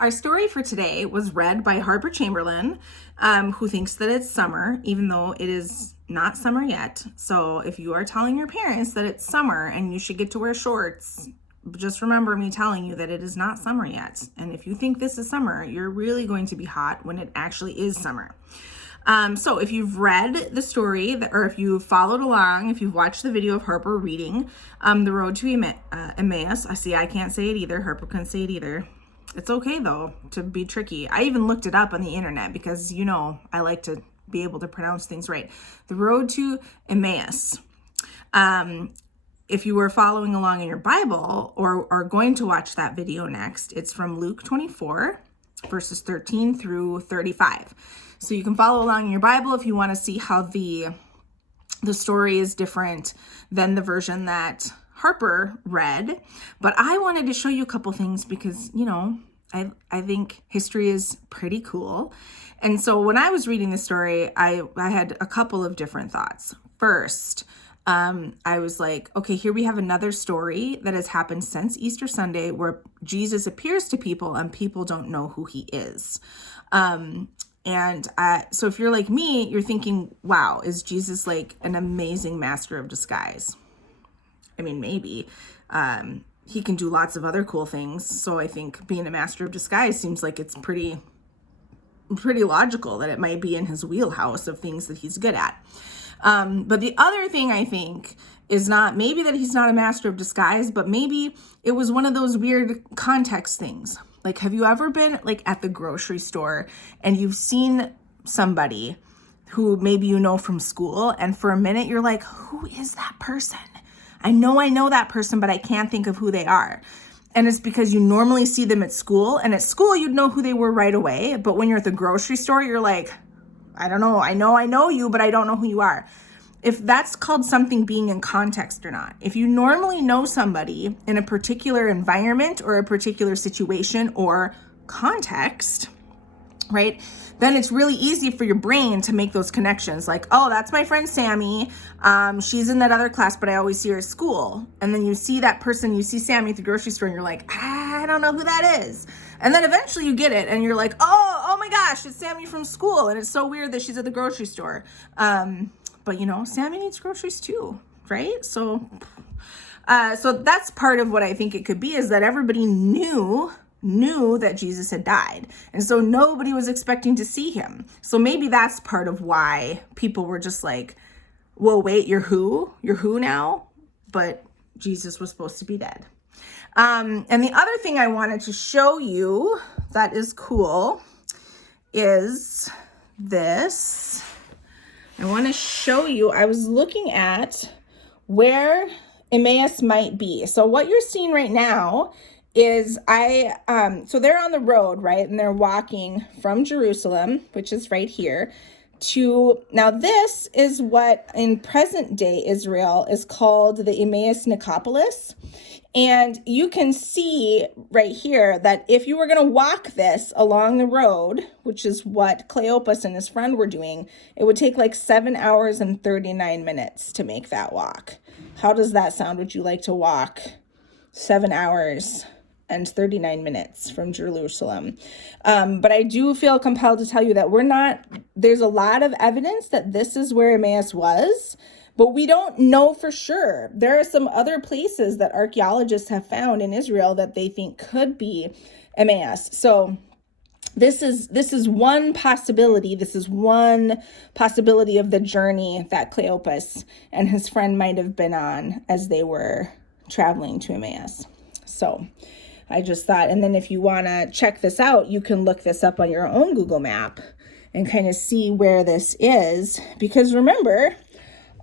Our story for today was read by Harper Chamberlain, who thinks that it's summer, even though it is not summer yet. So if you are telling your parents that it's summer and you should get to wear shorts, just remember me telling you that it is not summer yet. And if you think this is summer, you're really going to be hot when it actually is summer. So if you've read the story, or if you've followed along, if you've watched the video of Harper reading The Road to Emmaus, I can't say it either. Harper couldn't say it either. It's okay, though, to be tricky. I even looked it up on the internet because, I like to be able to pronounce things right. The Road to Emmaus. If you were following along in your Bible or are going to watch that video next, it's from Luke 24, verses 13 through 35. So you can follow along in your Bible if you want to see how the story is different than the version that Harper read. But I wanted to show you a couple things because, I think history is pretty cool. And so when I was reading the story, I had a couple of different thoughts. First, I was like, okay, here we have another story that has happened since Easter Sunday where Jesus appears to people and people don't know who he is. So if you're like me, you're thinking, wow, is Jesus like an amazing master of disguise? I mean, maybe. He can do lots of other cool things. So I think being a master of disguise seems like it's pretty logical that it might be in his wheelhouse of things that he's good at. But the other thing I think is not maybe that he's not a master of disguise, but maybe it was one of those weird context things. Like, have you ever been like at the grocery store and you've seen somebody who maybe you know from school, and for a minute you're like, who is that person? I know that person, but I can't think of who they are. And it's because you normally see them at school, and at school you'd know who they were right away. But when you're at the grocery store, you're like, I don't know. I know you, but I don't know who you are. If that's called something being in context or not. If you normally know somebody in a particular environment or a particular situation or context, right, then it's really easy for your brain to make those connections. Like, oh, that's my friend Sammy. She's in that other class, but I always see her at school. And then you see that person, you see Sammy at the grocery store, and you're like, I don't know who that is. And then eventually you get it, and you're like, oh my gosh, it's Sammy from school. And it's so weird that she's at the grocery store. But Sammy needs groceries too, right? So that's part of what I think it could be, is that everybody knew that Jesus had died. And so nobody was expecting to see him. So maybe that's part of why people were just like, well, wait, you're who? You're who now? But Jesus was supposed to be dead. And the other thing I wanted to show you that is cool is this. I want to show you, I was looking at where Emmaus might be. So what you're seeing right now is so they're on the road, right? And they're walking from Jerusalem, which is right here, now this is what in present day Israel is called the Emmaus Nicopolis. And you can see right here that if you were going to walk this along the road, which is what Cleopas and his friend were doing, it would take like 7 hours and 39 minutes to make that walk. How does that sound? Would you like to walk 7 hours and 39 minutes from Jerusalem? But I do feel compelled to tell you that there's a lot of evidence that this is where Emmaus was, but we don't know for sure. There are some other places that archaeologists have found in Israel that they think could be Emmaus. So this is one possibility. This is one possibility of the journey that Cleopas and his friend might have been on as they were traveling to Emmaus. So I just thought, and then if you want to check this out, you can look this up on your own Google map and kind of see where this is. Because remember,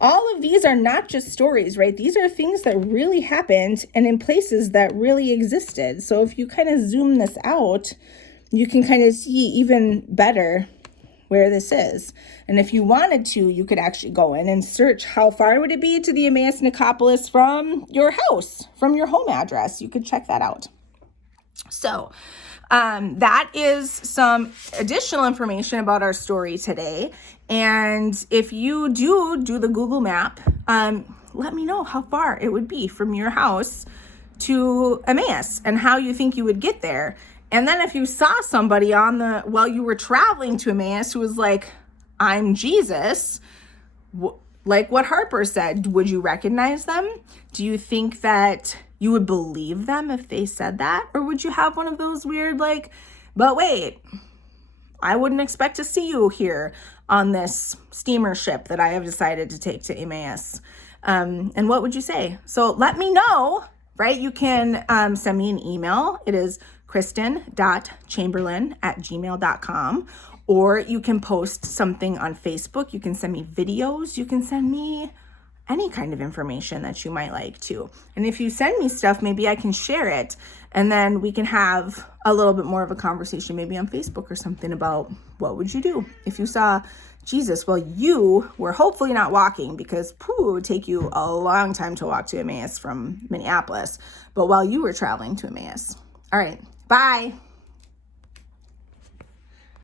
all of these are not just stories, right? These are things that really happened and in places that really existed. So if you kind of zoom this out, you can kind of see even better where this is. And if you wanted to, you could actually go in and search how far would it be to the Emmaus Nicopolis from your house, from your home address. You could check that out. So that is some additional information about our story today. And if you do the Google map, let me know how far it would be from your house to Emmaus and how you think you would get there. And then if you saw somebody while you were traveling to Emmaus who was like, I'm Jesus, like what Harper said, would you recognize them? Do you think that you would believe them if they said that? Or would you have one of those weird, like, but wait, I wouldn't expect to see you here on this steamer ship that I have decided to take to Emmaus. And what would you say? So let me know, right? You can send me an email. It is kristen.chamberlain@gmail.com. Or you can post something on Facebook. You can send me videos. You can send me any kind of information that you might like to. And if you send me stuff, maybe I can share it. And then we can have a little bit more of a conversation, maybe on Facebook or something, about what would you do if you saw Jesus while you were hopefully not walking, because it would take you a long time to walk to Emmaus from Minneapolis, but while you were traveling to Emmaus. All right, bye.